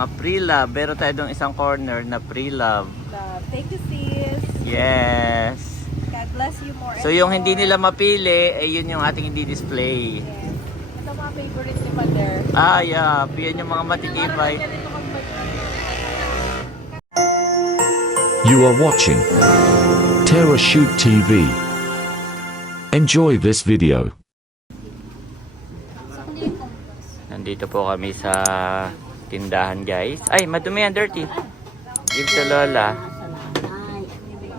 mga pre-love. Meron tayo doon isang corner na pre-love. Thank you, sis. Yes. God bless you more. So yung hindi nila mapili, eh yun yung ating hindi display. Yes. Ito mga favorite ni Mother. Ah, yeah. Yan yung mga matitibay. You are watching Terra Shoot TV. Enjoy this video. Nandito po kami sa tindahan, guys. Ay, madumi yan, dirty. Give to Lola.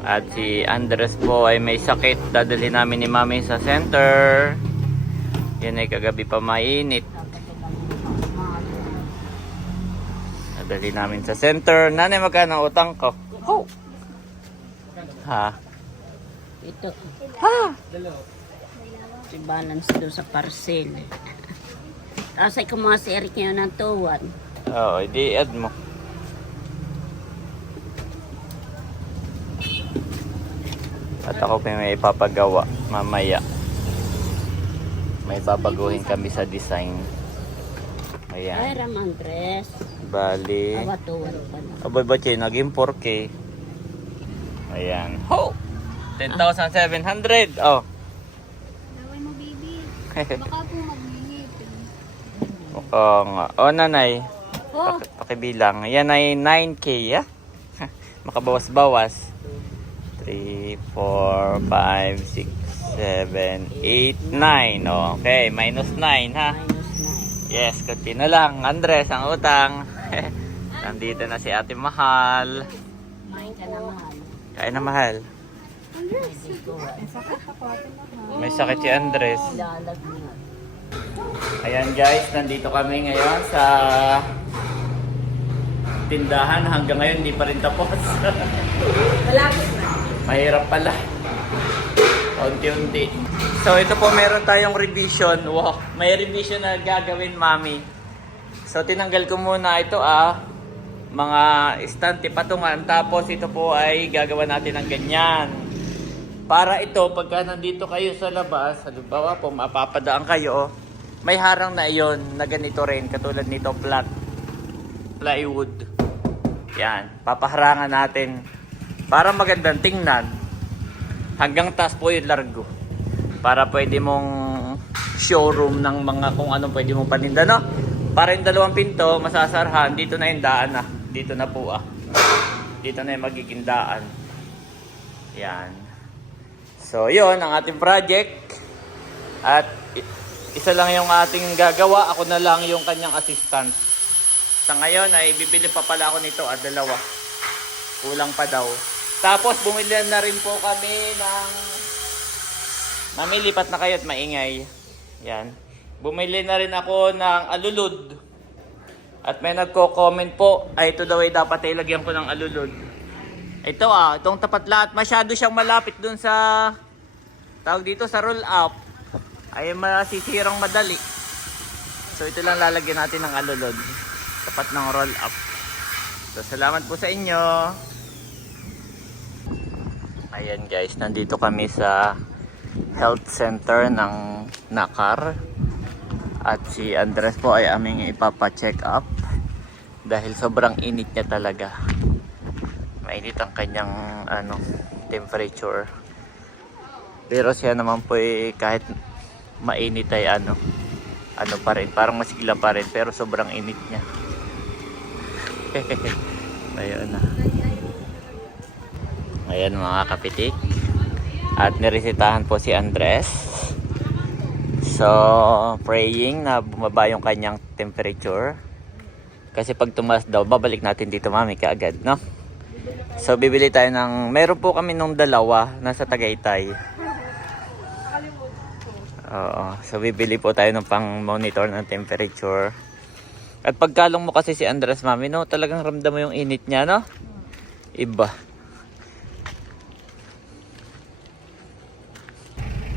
At si Andres po ay may sakit. Dadalhin namin ni Mami sa center. Yan ay kagabi pa mainit. Dadalhin namin sa center. Nanay, magkano ang utang ko? Oh. Ha? Ito. Si balance doon sa parcel. Tapos ay kumuha si Eric ngayon ng tuwan. Oo, hindi add mo. At ako pa may ipapagawa mamaya. May babaguhin kami sa design. Ay, Ayan. Ram Andres. Bali. Awa tuwan pa na. Abay ba siya? Naging 4K. Ayan. Ho! 10,700. Oh. Gawin mo, baby. Baka po mag-minute. Oo nga. O, nanay. Oh, Pakibilang. Yan ay 9K, ya? Makabawas-bawas. 3, 4, 5, 6, 7, 8, 9. Okay, minus 9, ha? minus 9. Yes, kunti na lang. Andres, ang utang. Nandito na si Ate Mahal. Kumain ka na mahal. Kain na, Mahal. May sakit si Andres. Lalag na. Ayan, guys, nandito kami ngayon sa tindahan. Hanggang ngayon, hindi pa rin tapos. Malapit na. Mahirap pala. Unti-unti. So, ito po, meron tayong revision. Wow, may revision na gagawin, Mami. So, tinanggal ko muna ito, mga istante patungan. Tapos, ito po ay gagawa natin ng ganyan. Para ito, pagka nandito kayo sa labas, halimbawa po, mapapadaan kayo, may harang na iyon na ganito rin, katulad nito, flat plywood. Yan, papaharangan natin para magandang tingnan. Hanggang taas po yung largo. Para pwede mong showroom ng mga kung anong pwede mong paninda, no? Para yung dalawang pinto, masasarhan, dito na yung daan, Dito na po, Dito na yung magiging daan. Yan. So, yun ang ating project. At isa lang yung ating gagawa. Ako na lang yung kanyang assistant. Sa ngayon ay bibili pa pala ako nito at dalawa. Kulang pa daw. Tapos bumili na rin po kami ng... Mami, lipat na kayo at maingay. Yan. Bumili na rin ako ng alulod. At may nagko-comment po, ay ito daw ay dapat ay lagyan ko ng alulod. Ito itong tapat lahat. Masyado siyang malapit dun sa... Tawag dito sa roll up. Ay masisirang madali. So ito lang lalagyan natin ng alulod. Tapat ng roll up. So salamat po sa inyo. Ayan, guys, nandito kami sa health center ng Nakar. At si Andres po ay aming ipapa-check up. Dahil sobrang init niya talaga. Mainit ang kanyang temperature. Pero siya naman po kahit mainit ay ano pa rin, parang masigla pa rin, pero sobrang init niya. Ayun na. Ayan, mga kapitik. At niresetahan po si Andres. So, praying na bumaba yung kanyang temperature. Kasi pag tumaas daw, babalik natin dito, Mami, kaagad, no? So, bibili tayo ng... Meron po kami nung dalawa nasa Tagaytay. Oo. So, bibili po tayo ng pang-monitor ng temperature. At pagkalong mo kasi si Andres, Mami, no? Talagang ramdam mo yung init niya, no? Iba.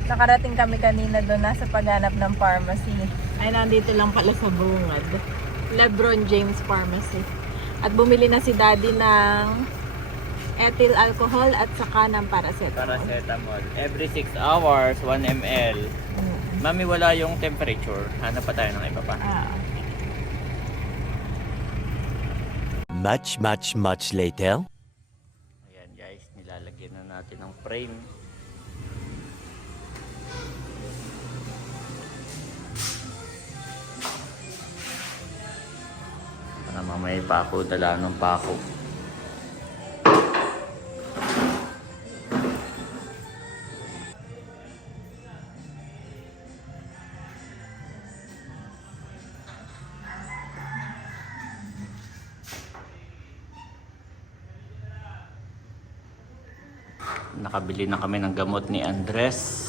Nakarating kami kanina doon nasa paghanap ng pharmacy. Ay, nandito lang pala sa bungad. Lebron James Pharmacy. At bumili na si Daddy ng ethyl alcohol at saka ng paracetamol. Paracetamol. Every 6 hours, 1 ml. Mami, wala yung temperature. Hanap pa tayo ng iba pa. much later. Ayan guys, nilalagyan na natin ng frame. Para mamaya pako, dala ng pako. Nakabili na kami ng gamot ni Andres.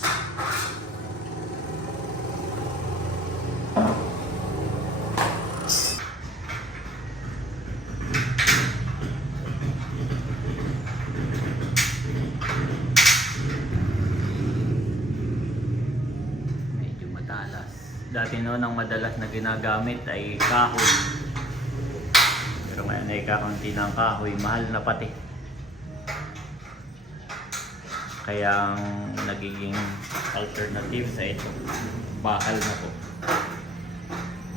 Medyo madalas. Dati noon ang madalas na ginagamit ay kahoy. Pero ngayon ay kakaunti ng kahoy, mahal na pati. Kaya ang nagiging alternative sa ito, bakal na po.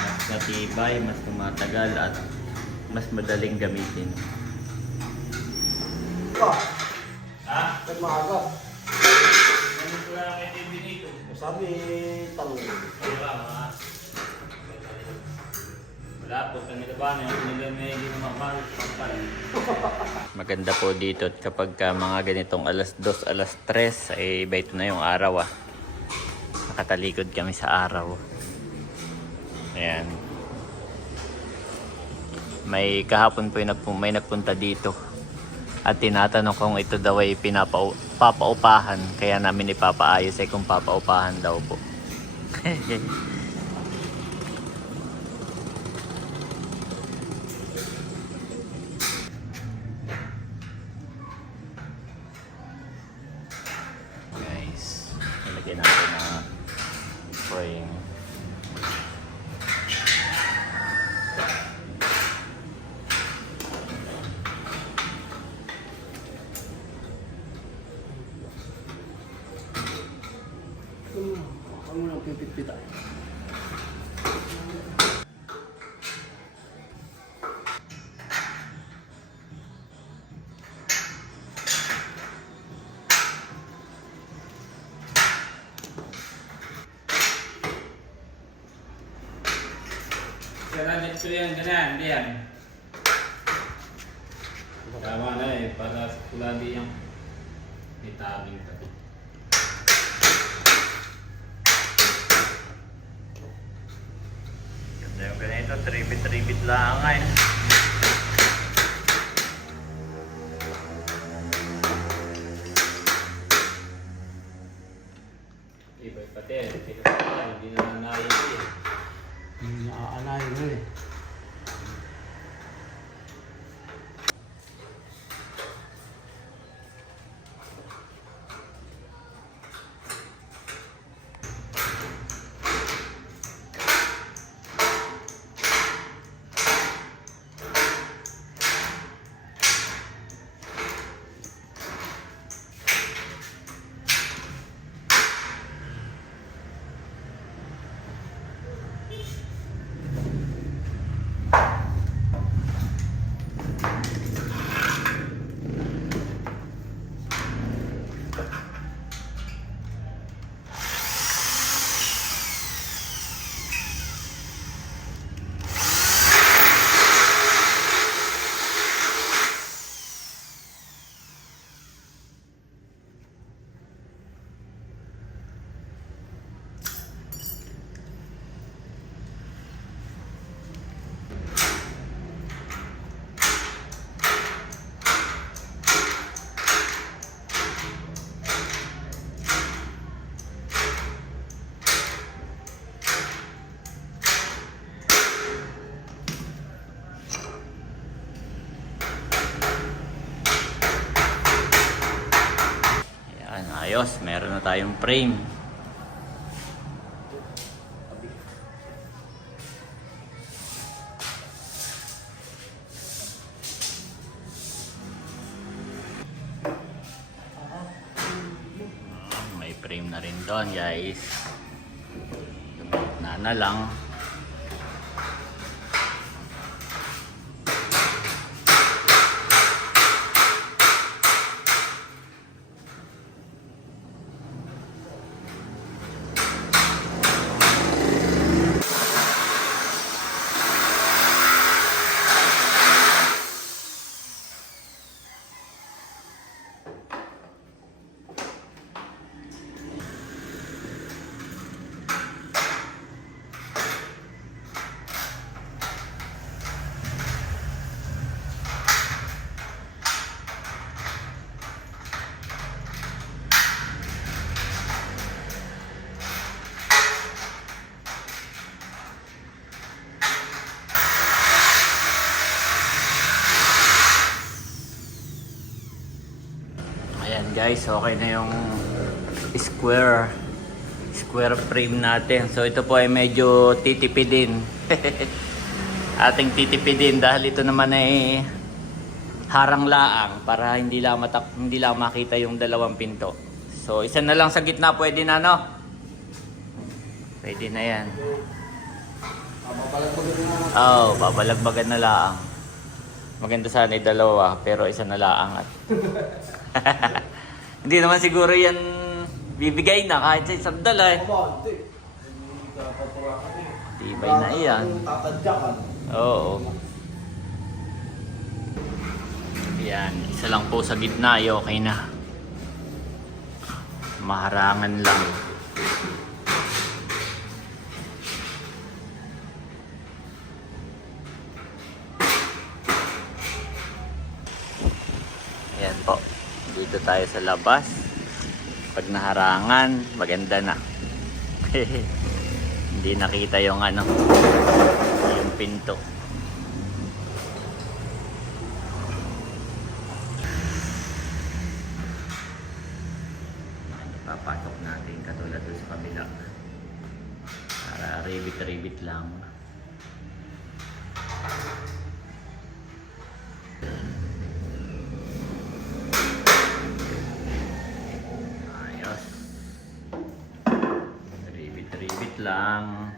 Mas matibay, mas tumatagal at mas madaling gamitin. Ha? Ba't maaga? Ano ko lang kay TV dito? Sabi, tanong. Wala po, kanila ba na yung nila medyo naman Maganda po dito at kapag mga ganitong alas 2, alas 3 ay iba ito na yung araw Nakatalikod kami sa araw. Ayan. May kahapon po yung may nagpunta dito at tinatanong kung ito daw ay papaupahan, kaya namin ipapaayos ay kung papaupahan daw po. Guys, nalagyan natin na frame. Ano lang pipit-pita? Kailangan dito yan, ganyan, hindi yan. Tama na eh, para kuladi yung itabing ka. Ganda yung ganito, tribit lang ay. Iba pati eh, hindi na nanayang eh. Naaanayin mo eh. Ayan, ayos. Meron na tayong frame. May frame na rin doon, guys. Na lang. guys, okay na yung square frame natin. So ito po ay medyo titipidin. Ating titipidin dahil ito naman ay harang laang para hindi lang makita yung dalawang pinto. So isa na lang sa gitna, pwede na, no? Pwede na yan. Babalagbagan na laang. Maganda sana yung dalawa, pero isa na laang at hindi naman siguro yan bibigay na kahit sa isang dala eh. Tibay na iyan. Oo. Yan, isa lang po sa gitna, ay okay na. Maharangan lang. Ayan po. Dito tayo sa labas. Pag naharangan, maganda na. Hindi nakita yung yung pinto. Papasok natin katulad doon sa kabila. Para ribit-ribit lang. Ayos. Ribit-ribit lang.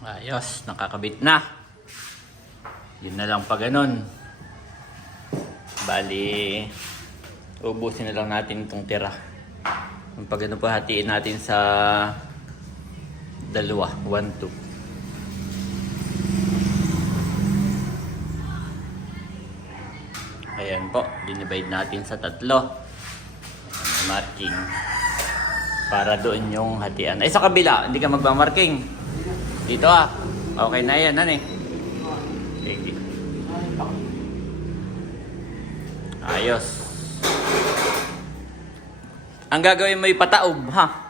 Ayos, nakakabit na. Yun na lang pa ganun. Bali, ubusin na lang natin itong tira. Kung pag ano pa, hatiin natin sa dalawa, 1, 2. Ayan po, dinivide natin sa 3. Marking. Para doon yung hatian. Ay, sa kabila, hindi ka magmamarking. Dito okay na yan, ano eh. Okay. Ayos. Ang gagawin mo ay pataob, ha?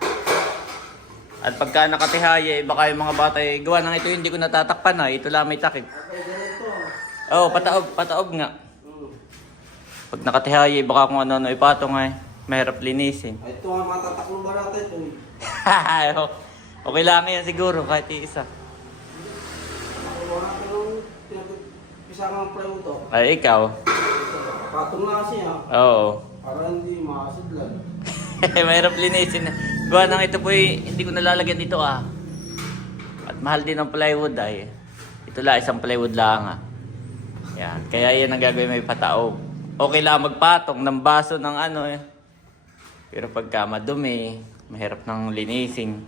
At pagka nakatihaya, baka yung mga bata gawa ng ito, hindi ko natatakpan, ha? Ito lang may takip. Oo, pataob nga. Pag nakatihaya, baka kung ano ipatong ay mahirap linisin. Ito nga matataklo ba natin ito? Okay lang yan siguro, kahit isa. Wala natin yung pinag-pisama ng plywood to. Ay, ikaw. Patong na kasi Oo. para hindi makasidlan. Mahirap linisin. Gawa nang ito po hindi ko nalalagyan dito At mahal din ang plywood ay. Ito lang, isang plywood lang Yan. Kaya yan ang gagawin, may pataob. Okay lang magpatong ng baso ng Pero pagka madumi, mahirap ng linisin.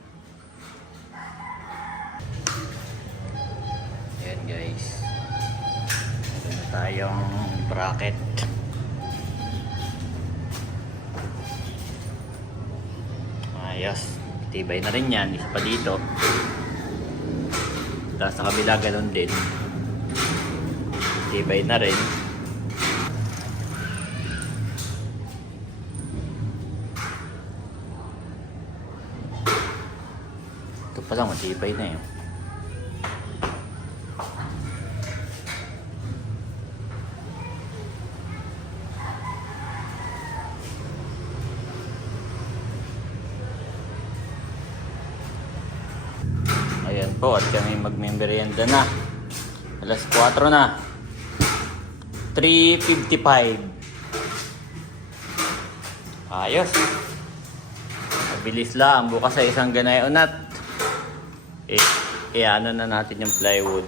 Yan guys. Meron na tayong bracket. Ayos. Tibay na rin yan. Isa pa dito. Tapos sa kabila ganun din. Tibay na rin. Ito pa lang, matibay na yun. Ayan po, at kami magmemorienda na. Alas 4 na. 3:55. Ayos. Mabilis lang. Bukas sa isang ganay unat. Ano na natin yung plywood.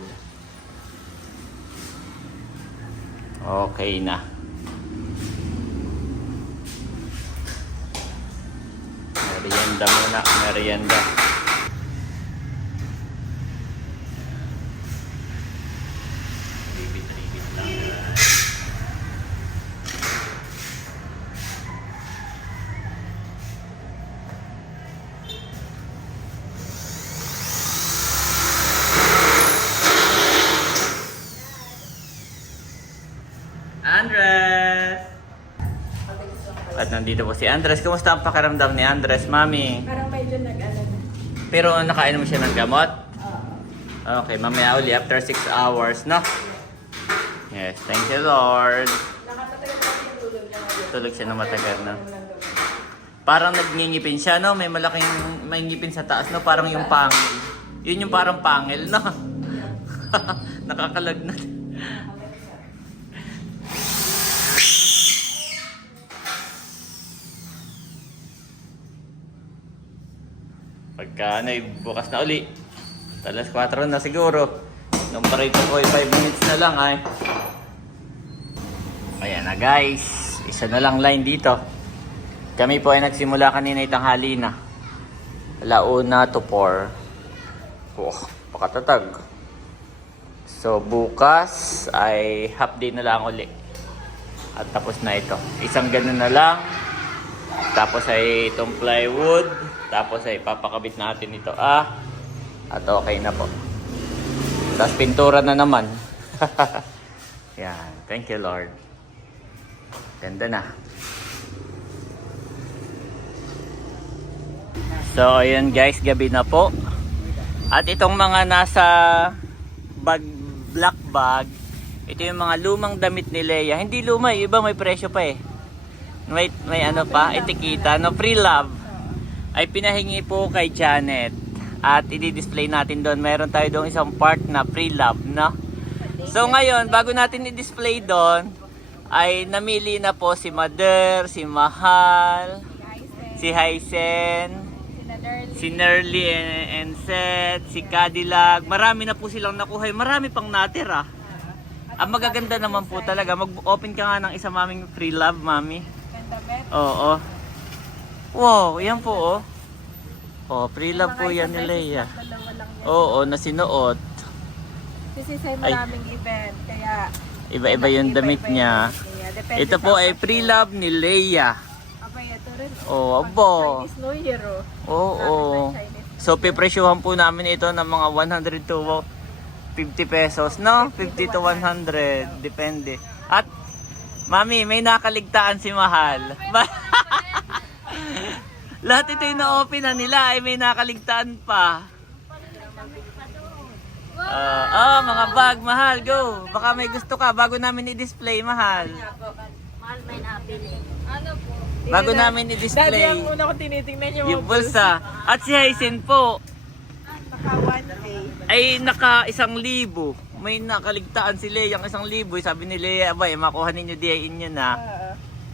Okay na. Merienda muna. Merienda. Ribit-ribit lang. nandito po si Andres. Kumusta ang pakiramdam ni Andres, Mami? Parang medyo nag-ano na. Pero nakainom siya ng gamot? Okay, mamaya uli after 6 hours, no? Yes, thank you, Lord. Nakapatagal na yung tulog na ngayon. Tulog siya na matagal, no? Parang nagngingipin siya, no? May malaking may ngipin sa taas, no? Parang yung pangil. Yun yung parang pangil, no? Nakakalagnat. Pagka ano, bukas na uli. Alas 4 na siguro. Nung parito ko ay 5 minutes na lang ay. Ayan na guys. Isa na lang line dito. Kami po ay nagsimula kanina itanghali na. 1:00 to 4. Oh, pakatatag. So bukas ay half day na lang uli. At tapos na ito. Isang ganun na lang. Tapos ay itong plywood. Tapos ay papakabit natin ito. At okay na po. Tapos pintura na naman. Yan. Thank you, Lord. Ganda na. So, ayun guys. Gabi na po. At itong mga nasa black bag. Ito yung mga lumang damit ni Leia. Hindi luma. Yung iba may presyo pa eh. May ano pa. Etikita. No, pre-love. Ay pinahingi po kay Janet at i-display natin doon. Meron tayo doon isang part na pre-love, no? So ngayon, bago natin i-display doon, ay namili na po si Mother, si Mahal, si Hysen, si Nerly and Seth, si Cadillac. Marami na po silang nakuha. Marami pang natira. Ang magaganda naman po talaga. Mag-open ka nga ng isa maming pre-love, Mami. Ganda, Bet. Oo. Wow, yan po oh. Oh, pre-love po yan ni Leia. Dalawa lang yan. Oo, na sinuot. Kasi sa maraming event, kaya Iba-iba yung damit niya. Depende Ito po ay pre-love ni Leia. Abay, ito rin. Oh, abo. Chinese New Year, oh. Oo. So, pipresyohan po namin ito ng mga 100 to 50 pesos, no? 50 to 100. Depende. At, Mami, may nakaligtaan si Mahal. Lahat ito yung na-open na nila ay may nakaligtaan pa. Mga bag, Mahal, go. Baka may gusto ka bago namin i-display, Mahal. Mahal may nabili. Ano po? Bago namin Daddy, i-display ang una ko tinitingnan yung yung bulsa. At si Hysen po Naka 1K. ay naka 1,000. May nakaligtaan si Leia ang 1,000. Sabi ni Leia, abay, makuha ninyo diyain nyo na.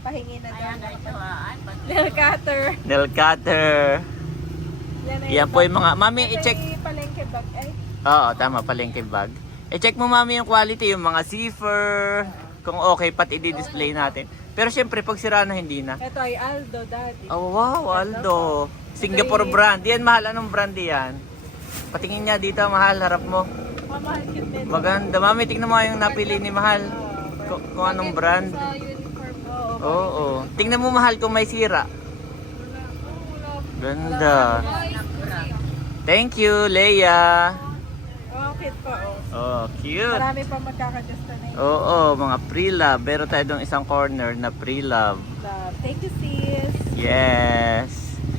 Pahingi na Ayan doon. ito ay Nail cutter. Nail cutter. Ay Yan po yung mga, Mami, ito i-check. yung palengke bag. Ay, Oo, tama, palengke bag. I-check mo, Mami, yung quality, yung mga zipper. Kung okay, pati i-display natin. Pero syempre, pag sira na, hindi na. ito ay Aldo, Daddy. Oh, wow, Aldo. Singapore brand. Yan, Mahal. Anong brand yan? Patingin niya dito, Mahal. Harap mo. Mamahal cute din. Maganda. Mami, tingnan mo yung napili ni Mahal. Kung anong brand. Sa uniform po. Oo. Tingnan mo, Mahal, kung may sira. Ganda. Thank you, Leia. Oh, cute po. Oh. Oh, cute. Marami pa magkakajusta na yun. Oo, mga pre-love. Meron tayo doon isang corner na pre-love. Thank you, sis. Yes.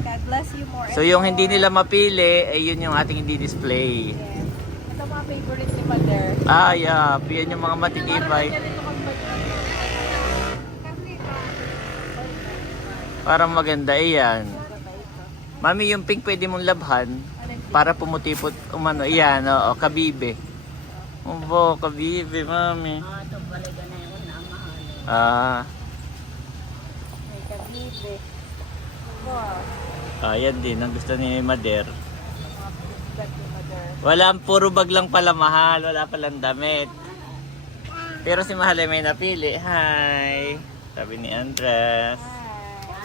God bless you more. So and yung more. hindi nila mapili, ay yun yung ating i-display. Yes. Ito mga favorite ni Mother. Yeah. Yan yung mga matitibay. Parang maganda yan. Mami, yung pink pwede mong labhan para pumutipot umano. Yan, oo, kabibe. Obo, kabibe, Mami. ito balikan na yun na mahal. May kabibe. Wow. Yan din, ang gusto ni Mader. Bag ni Mother. Wala, puro bag lang pala, Mahal. Wala palang damit. Pero si Mahal ay may napili. Hi! Sabi ni Andres.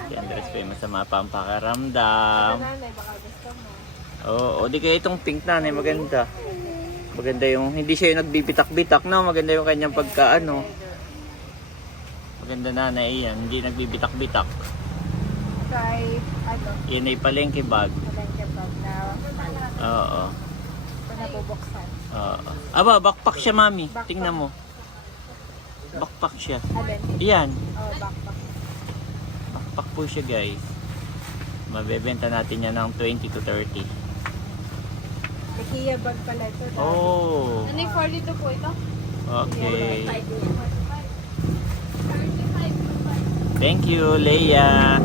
Si Andres pa yung masama pa ang pakiramdam. Nanay, baka gusto mo. Oo, di kaya itong pink na, maganda. Maganda yung, hindi siya yung nagbibitak-bitak, no? Maganda yung kanyang pagkaano. Maganda na iyan, hindi nagbibitak-bitak. Try, ano, Yan ay palengke bag. palengke bag na Oo. ito nabubuksan. Oo. Aba, backpack siya, Mami. Tingnan mo. Backpack siya. Alin? Yan. Oh, backpack. pack po siya guys. Mabebenta natin yan ng 20 to 30. Ikea bag pala ito. Oh, Ano yung 42 po ito? okay. 5 yan. 35 po. Thank you, Leia.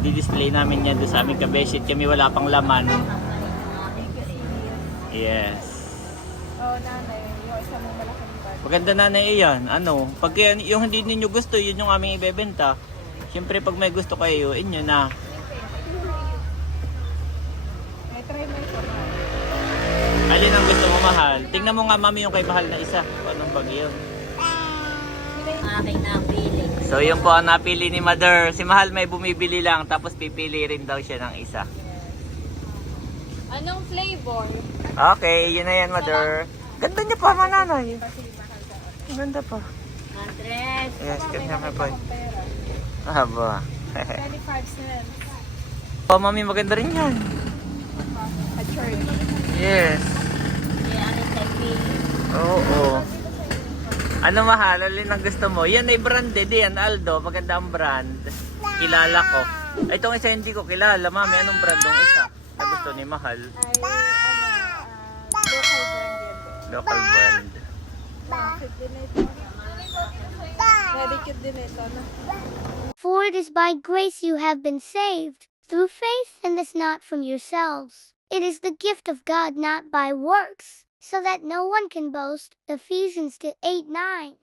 Di-display namin yan doon sa aming kabesit. Kami wala pang laman. Yes. Oh, nanay. Yung isa mong malaking bag. Maganda na iyan. Ano, pag yung hindi ninyo gusto, yun yung aming ibebenta. Siyempre, pag may gusto kayo, inyo na. May try mo ito. Alin ang gusto mo, mahal? Tingnan mo nga, mami, yung kay mahal na isa. Anong bag yun? Aking napili. So, yun po ang napili ni Mother. Si mahal may bumibili lang, tapos pipili rin daw siya ng isa. Anong flavor? Okay, yun na yan, Mother. Ganda niya pa, mananay. Ganda pa. 100. Yes, kanya ka pa. Pera. Aba. 25 cents. Oh, mami, maganda rin yan. A church. Yes. Kaya ano sabi? Oo. Ano mahal? Alin ang gusto mo? Yan ay branded yan, Aldo. Maganda ang brand. Kilala ko. Ay, itong isa hindi ko kilala, mami. Anong brand yung isa? Na gusto ni mahal? Ay, local brand yan. Local brand. Cute din ito. Very cute din ito, no? For it is by grace you have been saved, through faith, and this not from yourselves. It is the gift of God, not by works, so that no one can boast. Ephesians 8:9.